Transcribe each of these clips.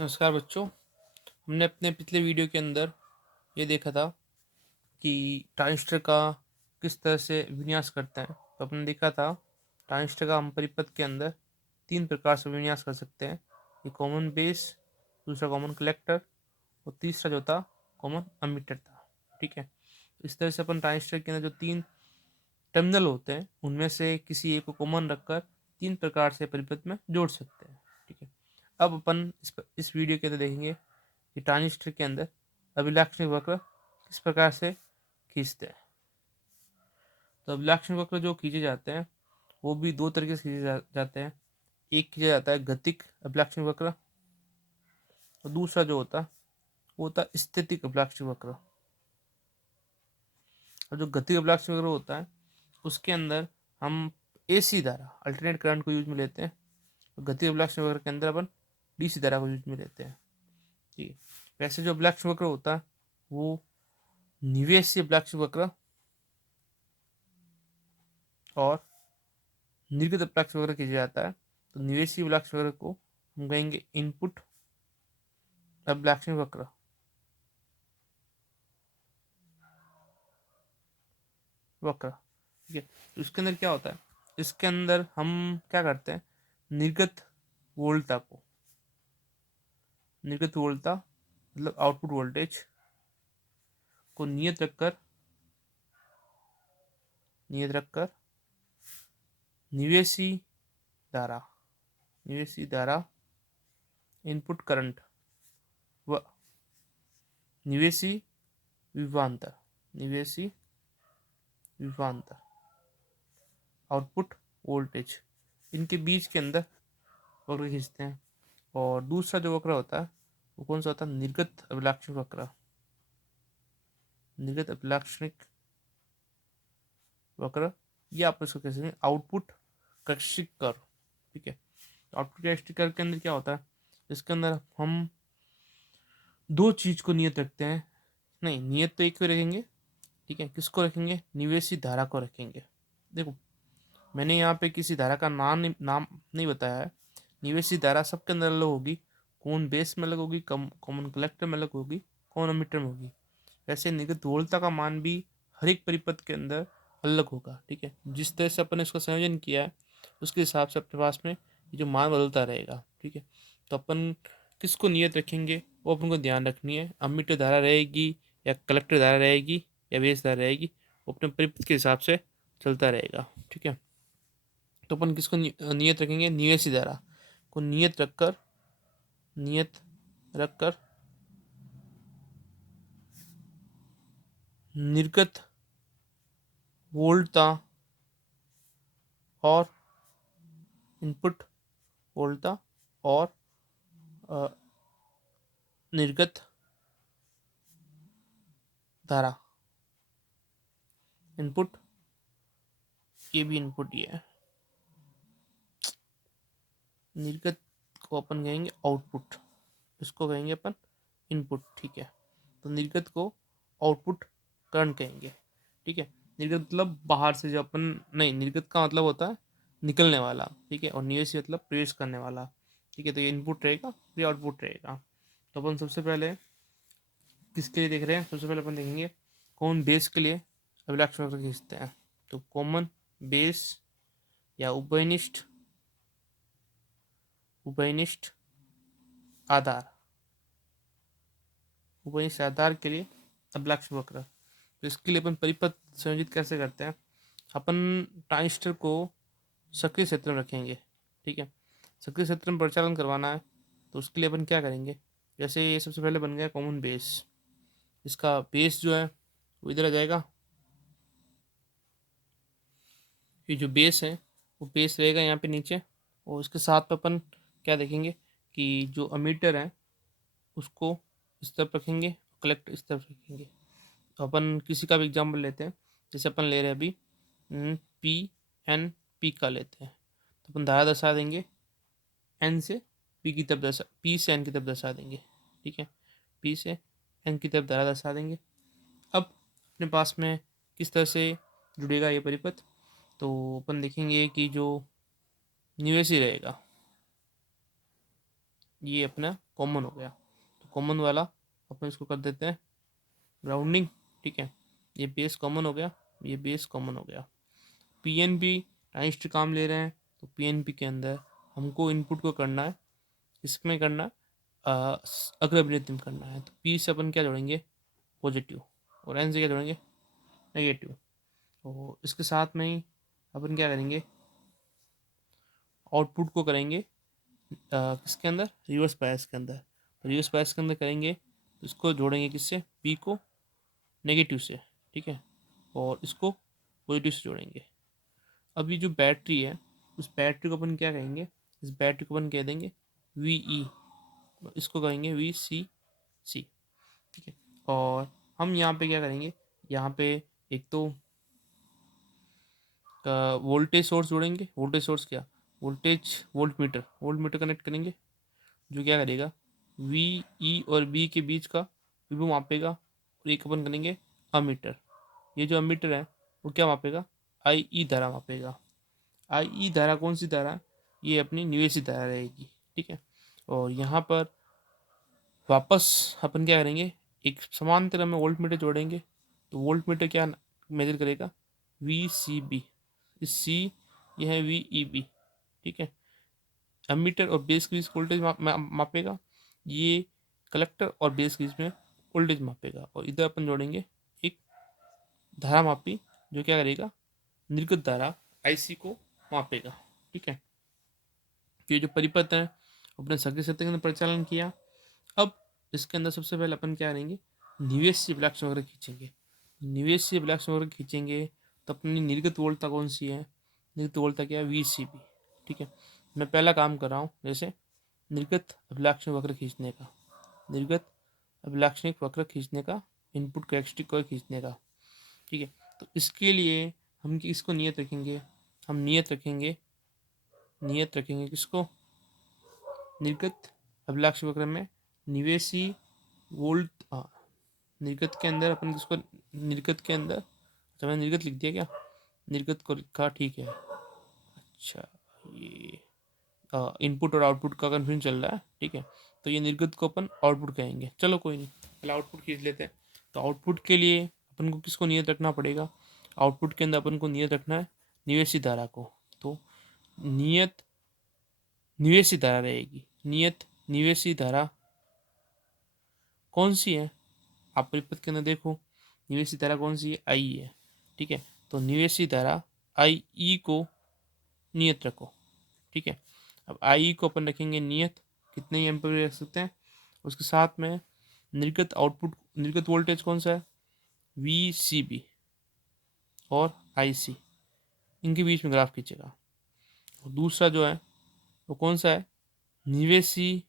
नमस्कार बच्चों। हमने अपने पिछले वीडियो के अंदर ये देखा था कि ट्रांजिस्टर का किस तरह से विन्यास करते हैं। तो अपने देखा था ट्रांजिस्टर का हम परिपथ के अंदर तीन प्रकार से विन्यास कर सकते हैं। एक कॉमन बेस, दूसरा कॉमन कलेक्टर और तीसरा जो था कॉमन अमीटर था। ठीक है, तो इस तरह से अपन ट्रांजिस्टर के अंदर जो तीन टर्मिनल होते हैं उनमें से किसी एक को कॉमन रखकर तीन प्रकार से परिपथ में जोड़ सकते हैं। ठीक है, अब अपन इस वीडियो के अंदर देखेंगे कि ट्रांजिस्टर के अंदर अभिलाक्षणिक वक्र किस प्रकार से खींचते हैं। तो अभिलाक्षणिक वक्र जो खींचे जाते हैं वो भी दो तरीके से खींचे जाते हैं। एक खींचा जाता है गतिक अभिलाक्षणिक वक्र और दूसरा जो होता है वो होता है स्थितिक अभिलाक्षणिक वक्र। और जो गतिक अभिलाक्षणिक वक्र होता है उसके अंदर हम एसी धारा अल्टरनेट करंट को यूज में लेते हैं। गतिक अभिलाक्षणिक वक्र के अंदर अपन डीसी धारा को यूज में लेते हैं। ठीक है, वैसे जो अभिलाक्षणिक वक्र होता है वो निवेशी अभिलाक्षणिक वक्र और निर्गत अभिलाक्षणिक वक्र खींचा जाता है। तो निवेशी अभिलाक्षणिक वक्र को हम कहेंगे इनपुट अभिलाक्षणिक वक्र। ठीक है, तो इसके अंदर क्या होता है, इसके अंदर हम क्या करते हैं, निर्गत वोल्टता को, निर्गत वोल्टता मतलब आउटपुट वोल्टेज को नियत रखकर निवेशी धारा इनपुट करंट व निवेशी विभवांतर आउटपुट वोल्टेज इनके बीच के अंदर वक्र खींचते हैं। और दूसरा जो वक्र होता है वो कौन सा होता है, निर्गत अभिलाक्षणिक वक्र। निर्गत अभिलाक्षणिक वक्र या आप इसको कह सकते हैं आउटपुट कैरेक्टरिस्टिक कर्व। ठीक है, आउटपुट कैरेक्टरिस्टिक कर्व के अंदर क्या होता है, इसके अंदर हम दो चीज को नियत रखते हैं। नहीं, नियत तो एक ही रखेंगे। ठीक है, किसको रखेंगे, निवेशी धारा को रखेंगे। देखो, मैंने यहाँ पे किसी धारा का नाम नहीं बताया है। निवेशी धारा सबके अंदर अलग होगी, कॉमन बेस में अलग होगी, कॉमन कलेक्टर में अलग होगी, कॉमन अमीटर में होगी। वैसे निर्गत वोल्टता का मान भी हर एक परिपथ के अंदर अलग होगा। ठीक है, जिस तरह से अपन ने इसका संयोजन किया है उसके हिसाब से अपने पास में ये जो मान बदलता रहेगा। ठीक है, तो अपन किसको नियत रखेंगे वो अपन को ध्यान रखनी है। अमीटर धारा रहेगी या कलेक्टर धारा रहेगी या बेस धारा रहेगी, वो अपने परिपथ के हिसाब से चलता रहेगा। ठीक है, तो अपन किसको नियत रखेंगे, निवेशी धारा को नियत रखकर निर्गत वोल्टता और इनपुट वोल्टता और निर्गत धारा इनपुट, ये भी इनपुट ही है। निर्गत को अपन कहेंगे आउटपुट, इसको कहेंगे अपन इनपुट। ठीक है, तो निर्गत को आउटपुट करंट कहेंगे। ठीक है, निर्गत मतलब बाहर से जो अपन, नहीं, निर्गत का मतलब होता है निकलने वाला। ठीक है, और निवेशी मतलब प्रवेश करने वाला। ठीक है, तो ये इनपुट रहेगा, ये आउटपुट रहेगा। तो अपन सबसे पहले किसके लिए देख रहे हैं, सबसे पहले अपन देखेंगे कॉमन बेस के लिए अभिलाक्षण वक्र खींचते हैं। तो कॉमन बेस या उभयनिष्ठ आधार के लिए अभिलाक्षण वक्र। तो इसके लिए अपन परिपथ संयोजित कैसे करते हैं, अपन ट्रांजिस्टर को सक्रिय क्षेत्र में रखेंगे। ठीक है, सक्रिय क्षेत्र में परिचालन करवाना है तो उसके लिए अपन क्या करेंगे, जैसे ये सबसे पहले बन गया कॉमन बेस। इसका बेस जो है वो इधर आ जाएगा। ये जो बेस है वो बेस रहेगा यहाँ पे नीचे। और इसके साथ में अपन क्या देखेंगे कि जो अमीटर है उसको इस तरफ रखेंगे, कलेक्टर इस तरफ रखेंगे। तो अपन किसी का भी एग्जाम्पल लेते हैं, जैसे अपन ले रहे हैं अभी पी एन पी का लेते हैं। तो अपन धारा दर्शा देंगे एन से पी से एन की तरफ दर्शा देंगे। ठीक है, पी से एन की तरफ धारा दर्शा देंगे। अब अपने पास में किस तरह से जुड़ेगा ये परिपथ, तो अपन देखेंगे कि जो निवेशी रहेगा ये अपना कॉमन हो गया, तो कॉमन वाला अपन इसको कर देते हैं ग्राउंडिंग। ठीक है, ये बेस कॉमन हो गया, ये बेस कॉमन हो गया। पीएनपी ट्रांजिस्टर काम ले रहे हैं, तो पीएनपी के अंदर हमको इनपुट को करना है, इसमें करना है अग्रभिनेत्र में करना है। तो पी से अपन क्या जोड़ेंगे, पॉजिटिव, और एन से क्या जोड़ेंगे, नेगेटिव। तो इसके साथ में ही अपन क्या करेंगे, आउटपुट को करेंगे किसके अंदर, रिवर्स बायस के अंदर। तो रिवर्स बायस के अंदर करेंगे तो इसको जोड़ेंगे किससे, पी को नेगेटिव से, ठीक है, और इसको पॉजिटिव से जोड़ेंगे। अब ये जो बैटरी है, उस बैटरी को अपन क्या कहेंगे, इस बैटरी को अपन कह देंगे वी ई, इसको कहेंगे वी सी सी, ठीक है। और हम यहाँ पे क्या करेंगे, यहाँ पे एक तो वोल्टेज सोर्स जोड़ेंगे, वोल्टेज सोर्स क्या, वोल्ट मीटर कनेक्ट करेंगे, जो क्या करेगा, वी ई और बी के बीच का विभव मापेगा। और एक अपन करेंगे अमीटर, ये जो अमीटर है वो क्या मापेगा, आई ई धारा मापेगा। आई ई धारा कौन सी धारा है, ये अपनी निवेशी धारा रहेगी, ठीक है। और यहाँ पर वापस अपन क्या करेंगे, एक समांतर में वोल्ट मीटर जोड़ेंगे। तो वोल्ट मीटर क्या मेजर करेगा, वी सी बी, इस सी यह है वी ई बी, ठीक है। एमीटर और बेस के बीच वोल्टेज मापेगा, ये कलेक्टर और बेस के बीच में वोल्टेज मापेगा। और इधर अपन जोड़ेंगे एक धारा मापी, जो क्या करेगा, निर्गत धारा आईसी को मापेगा, ठीक है। ये जो परिपथ है अपने सगे सत्य के अंदर परिचालन किया। अब इसके अंदर सबसे पहले अपन क्या करेंगे, निवेश ब्लैक्स वगैरह खींचेंगे। निवेश ब्लैक्स वगैरह खींचेंगे तो अपनी निर्गत वोल्टता कौन सी है, निर्गत वोल्टता क्या है, वी सी बी, ठीक है। मैं पहला काम कर रहा हूँ, जैसे निर्गत अभिलाक्षण वक्र खींचने का, निर्गत अभिलाक्षणिक वक्र खींचने का, इनपुट कैरेक्टरिस्टिक को खींचने का, ठीक है। तो इसके लिए हम इसको नियत रखेंगे, हम नियत रखेंगे, नियत रखेंगे किसको, निर्गत अभिलाक्ष वक्र में निवेशी वोल्ट, निर्गत के अंदर अपन किसको, निर्गत के अंदर, अच्छा मैंने निर्गत लिख दिया क्या, निर्गत को लिखा, ठीक है। अच्छा, ये इनपुट और आउटपुट का कन्फ्यूजन चल रहा है, ठीक है। तो ये निर्गत को अपन आउटपुट कहेंगे, चलो कोई नहीं, पहले आउटपुट खींच लेते हैं। तो आउटपुट के लिए अपन को किसको नियत रखना पड़ेगा, आउटपुट के अंदर अपन को नियत रखना है निवेशी धारा को। तो नियत निवेशी धारा रहेगी, नियत निवेशी धारा कौन सी है, आप परिपथ के अंदर देखो, निवेशी धारा कौन सी है, आई है, ठीक है। तो निवेशी धारा आई ई को नियत रखो, ठीक है। अब आई ई को अपन रखेंगे नियत, कितने एम्पीयर रख सकते हैं, उसके साथ में निर्गत आउटपुट, निर्गत वोल्टेज कौन सा है, वी सी बी और आई सी, इनके बीच में ग्राफ खींचेगा। और दूसरा जो है वो कौन सा है, निवेशी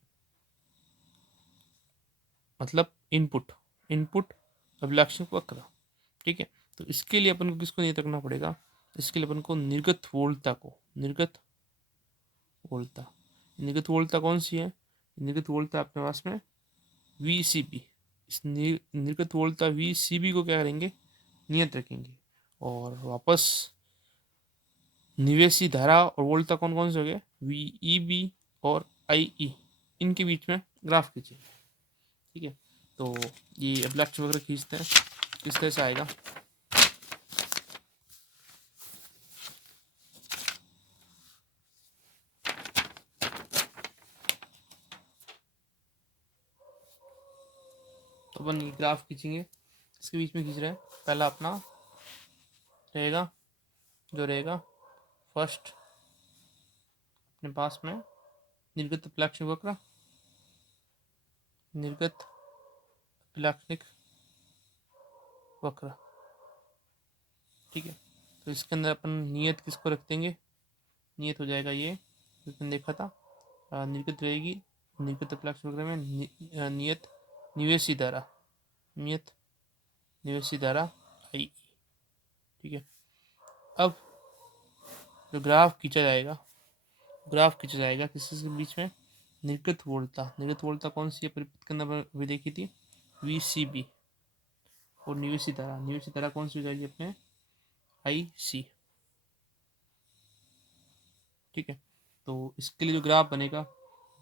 मतलब इनपुट, इनपुट अभिलाक्षणिक वक्र, ठीक है। तो इसके लिए अपन को किसको नियत रखना पड़ेगा, इसके लिए अपन को निर्गत वोल्टता को, निर्गत वोल्टता, निर्गत वोल्टता कौन सी है, निर्गत वोल्टता अपने पास में वी सी बी, इस निर्गत वोल्टता वी सी बी को क्या करेंगे, नियत रखेंगे। और वापस निवेशी धारा और वोल्टता कौन कौन से हो गए, वी ई बी और आई ई, इनके बीच में ग्राफ खींचेंगे, ठीक है। तो ये अभिलाक्ष वक्र खींचते हैं, किस तरह से आएगा, तो अपन ये ग्राफ खींचेंगे, इसके बीच में खींच रहे हैं। पहला अपना रहेगा, जो रहेगा फर्स्ट अपने पास में निर्गत अभिलाक्षणिक वक्र, निर्गत अभिलाक्षणिक वक्र, ठीक है। तो इसके अंदर अपन नियत किसको रख देंगे, नियत हो जाएगा ये जो तुमने देखा था, निर्गत रहेगी, निर्गत अभिलाक्षणिक वक्र में नियत निवेशी धारा, नियत निवेशी धारा आई, ठीक है। अब जो ग्राफ खींचा जाएगा, ग्राफ खींचा जाएगा किसी के बीच में, निर्गत वोल्टता, निर्गत वोल्टता कौन सी है, परिपथ के अंदर भी देखी थी, वी सी बी, और निवेशी धारा, निवेशी धारा कौन सी हो जाएगी अपने, आई सी, ठीक है। तो इसके लिए जो ग्राफ बनेगा,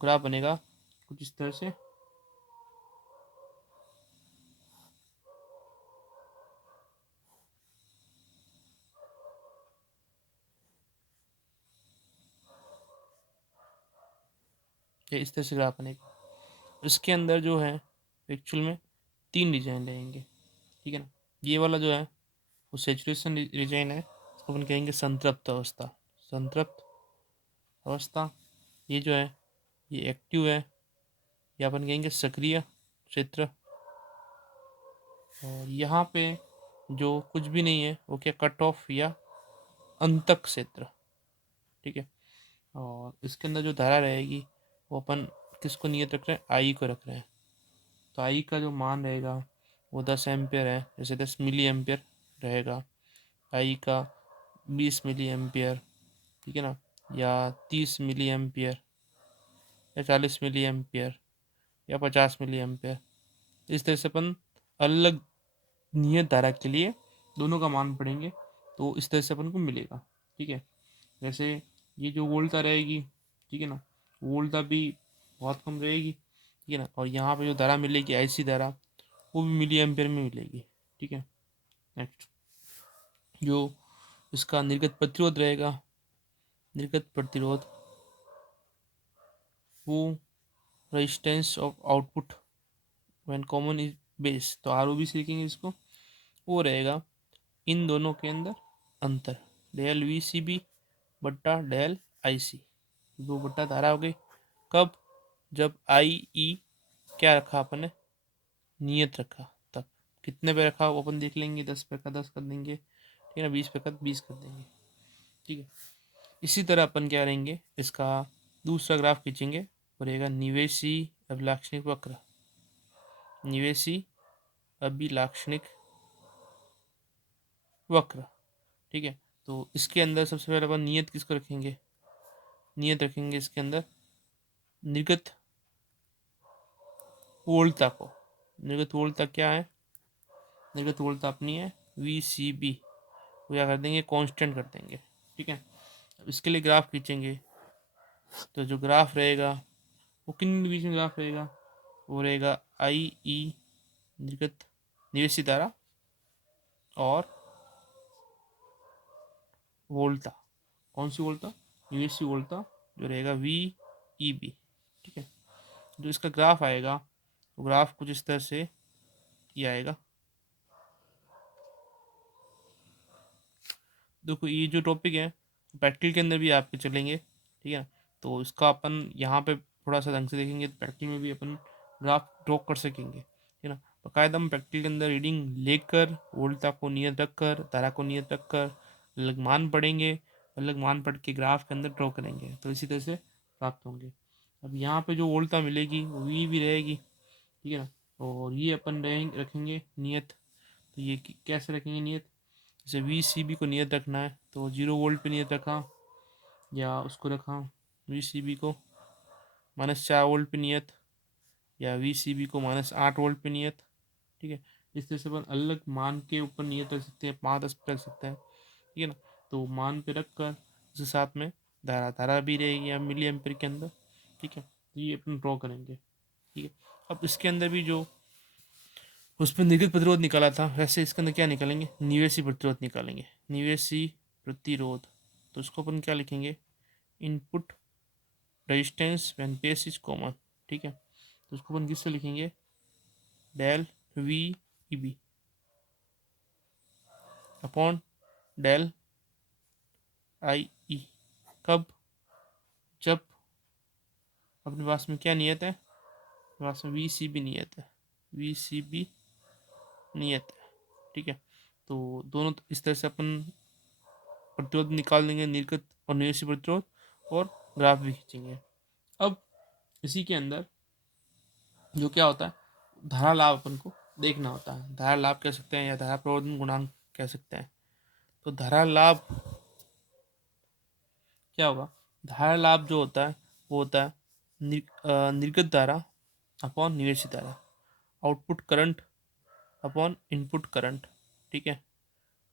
ग्राफ बनेगा कुछ इस तरह से। ये इस तरह से ग्राफ बनेगा। इसके अंदर जो है एक्चुअल में 3 डिजाइन रहेंगे, ठीक है ना। ये वाला जो है वो सेचुरेशन डिजाइन है, इसको अपन कहेंगे संतृप्त अवस्था। संतृप्त अवस्था। ये जो है ये एक्टिव है, या अपन कहेंगे सक्रिय क्षेत्र। और यहाँ पे जो कुछ भी नहीं है वो क्या कट ऑफ या अंतक क्षेत्र, ठीक है। और इसके अंदर जो धारा रहेगी वो अपन किसको नियत रख रहे हैं, आई को रख रहे हैं। तो आई का जो मान रहेगा वो 10 एम्पियर है, जैसे 10 मिली एम्पियर रहेगा। आई का 20 मिली एम्पियर, ठीक है ना, या 30 मिली एम्पियर, या 40 मिली एम्पियर, या 50 मिली एम्पियर। इस तरह से अपन अलग नियत धारा के लिए दोनों का मान पढ़ेंगे, तो इस तरह से अपन को मिलेगा, ठीक है। जैसे ये जो वोल्टा रहेगी, ठीक है ना, वोल्टा भी बहुत कम रहेगी, ठीक है ना। और यहाँ पे जो धारा मिलेगी ऐसी धारा वो भी मिली एम्पियर में मिलेगी, ठीक है। नेक्स्ट जो इसका निर्गत प्रतिरोध रहेगा, निर्गत प्रतिरोध वो resistance of output when common is base, तो आर ओ बी से लिखेंगे इसको। वो रहेगा इन दोनों के अंदर अंतर, डेल वी सी बी बट्टा डेल आई सी, दो बट्टा धारा हो गई। कब, जब आई ई क्या रखा अपन ने, नियत रखा, तब कितने पे रखा वो अपन देख लेंगे, 10 पे का 10 कर देंगे, ठीक है ना, 20 पे का 20 कर देंगे, ठीक है। इसी तरह अपन क्या करेंगे, इसका दूसरा ग्राफ खींचेंगे, वो रहेगा निवेशी अभिलाक्षणिक वक्र। निवेशी अभिलाक्षणिक वक्र, ठीक है। तो इसके अंदर सबसे पहले अपन नियत किसको रखेंगे, नियत रखेंगे इसके अंदर निर्गत वोल्टता को। निर्गत वोल्टता क्या है, निर्गत वोल्टता अपनी है वी सी बी, वो क्या कर देंगे, कांस्टेंट कर देंगे, ठीक है। इसके लिए ग्राफ खींचेंगे, तो जो ग्राफ रहेगा वो किन बीच में ग्राफ रहेगा, वो रहेगा आई ई निर्गत निवेशी धारा और वोल्टा, कौन सी वोल्टा, निवेशी वोल्टा, जो रहेगा वी ई बी, ठीक है। जो इसका ग्राफ आएगा तो ग्राफ कुछ इस तरह से ये आएगा। देखो ये जो टॉपिक है प्रैक्टिकल के अंदर भी आपके चलेंगे, ठीक है ना। तो इसका अपन यहाँ पे थोड़ा सा ढंग से देखेंगे, तो प्रैक्टिकल में भी अपन ग्राफ ड्रॉ कर सकेंगे, ठीक है ना। बाकायदा हम प्रैक्टिकल के अंदर रीडिंग लेकर वोल्टा को नियत रखकर धारा को नियत रखकर अलग मान पढ़ेंगे, अलग मान पढ़ के ग्राफ के अंदर ड्रॉ करेंगे, तो इसी तरह से प्राप्त होंगे। अब यहाँ पे जो वोल्टा मिलेगी वो वी भी रहेगी, ठीक है ना। और ये अपन रहेंगे रखेंगे नियत, तो ये कैसे रखेंगे नियत, जैसे वी सी बी को नियत रखना है तो 0 वोल्ट पे नियत रखा, या उसको रखा वी सी बी को -4 वोल्ट पे नियत, या वी सी बी को -8 वोल्ट पे नियत, ठीक है। इस तरह से अपन अलग मान के ऊपर नियत रख सकते हैं, 5-10 पे रख सकते हैं, ठीक है ना। तो मान पे रख कर उसके साथ में धारा धारा भी रहेगी या मिली एम्पियर के अंदर, ठीक है। तो ये अपन ड्रॉ करेंगे, ठीक है। अब इसके अंदर भी जो उसमें निर्गत प्रतिरोध निकाला था, वैसे इसके अंदर क्या निकालेंगे, निवेशी प्रतिरोध निकालेंगे, निवेशी प्रतिरोध। तो उसको अपन क्या लिखेंगे, input resistance when base is common, ठीक है। तो उसको अपन किससे लिखेंगे, del V E B upon del I E. कब, जब अपने पास में क्या नियत है, अपने पास में वी सी बी नियत है, वी सी बी नियत है, ठीक है। तो दोनों इस तरह से अपन प्रतिरोध निकाल देंगे, निर्गत और निवेशी प्रतिरोध, और ग्राफ भी खींचेंगे। अब इसी के अंदर जो क्या होता है, धारा लाभ अपन को देखना होता है, धारा लाभ कह सकते हैं या धारा प्रवर्धन गुणांक कह सकते हैं। तो धारा लाभ क्या होगा, धारा लाभ जो होता है वो होता है निर्गत धारा अपॉन निवेशित धारा, output current upon input current, ठीक है।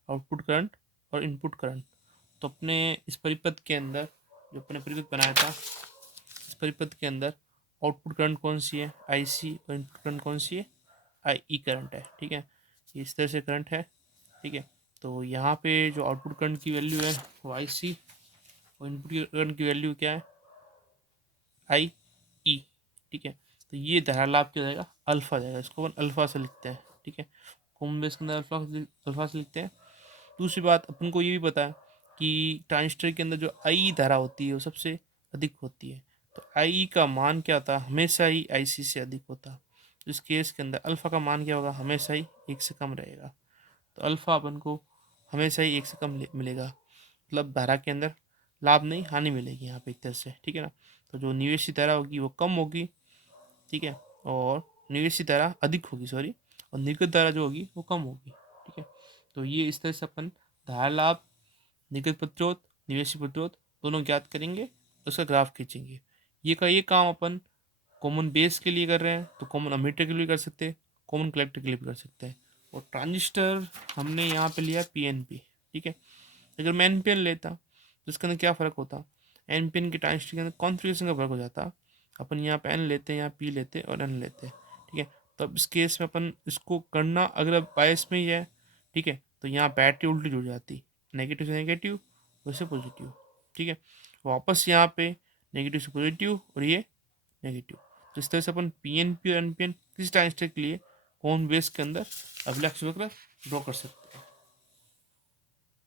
आउटपुट करंट और इनपुट करंट। तो अपने इस परिपथ के अंदर जो अपने परिपथ बनाया था, इस परिपथ के अंदर आउटपुट करंट कौन सी है, IC, और इनपुट करंट कौन सी है, IE करंट है। ठीक है, इस तरह से करंट है। ठीक है, तो यहाँ पे जो आउटपुट करंट की वैल्यू है वो IC, और इनपुट करंट की वैल्यू क्या है, IE। ठीक है, तो ये धारा लाभ क्या जाएगा, अल्फा जाएगा, इसको अपन अल्फा से लिखते हैं। ठीक है, कॉमन बेस के अंदर अल्फा से लिखते हैं। दूसरी बात, अपन को ये भी पता है कि ट्रांजिस्टर के अंदर जो आई धारा होती है वो सबसे अधिक होती है। तो आई का मान क्या होता है, हमेशा ही IC से अधिक होता है। तो इस केस के अंदर अल्फ़ा का मान क्या होगा, हमेशा ही 1 से कम रहेगा। तो अल्फ़ा अपन को हमेशा ही 1 से कम मिलेगा, मतलब धारा के अंदर लाभ नहीं हानि मिलेगी यहाँ पे एक तरह से। ठीक है ना, तो जो निवेशी धारा होगी वो कम होगी। ठीक है, और निवेशी धारा अधिक होगी, सॉरी, और निर्गत धारा जो होगी वो कम होगी। ठीक है, तो ये इस तरह से अपन धारा लाभ, निर्गत प्रतिरोध, निवेशी प्रतिरोध दोनों ज्ञात करेंगे, उसका ग्राफ खींचेंगे। ये काम अपन कॉमन बेस के लिए कर रहे हैं, तो कॉमन अमीटर के लिए कर सकते हैं, कॉमन कलेक्टर के लिए भी कर सकते हैं। और ट्रांजिस्टर हमने यहाँ पे लिया PNP। ठीक है, अगर मैं NPN लेता तो इसके अंदर क्या फ़र्क होता, NPN के ट्रांजिस्टर के अंदर कॉन्फ़िगरेशन का फ़र्क हो जाता। अपन यहाँ पे N लेते हैं, यहाँ P लेते हैं और N लेते हैं। ठीक है, तो अब इस केस में अपन इसको करना, अगर बायस में ही है, ठीक है, तो यहाँ बैटरी उल्टी जुड़ जाती, नेगेटिव से नेगेटिव, वैसे पॉजिटिव। ठीक है, वापस यहाँ पे नेगेटिव से पॉजिटिव और ये नेगेटिव। तो इस तरह से अपन PNP और NPN किसी ट्रांजिस्टर के लिए कॉमन बेस के अंदर अभिलक्ष्य वक्र ड्रॉ कर सकते हैं।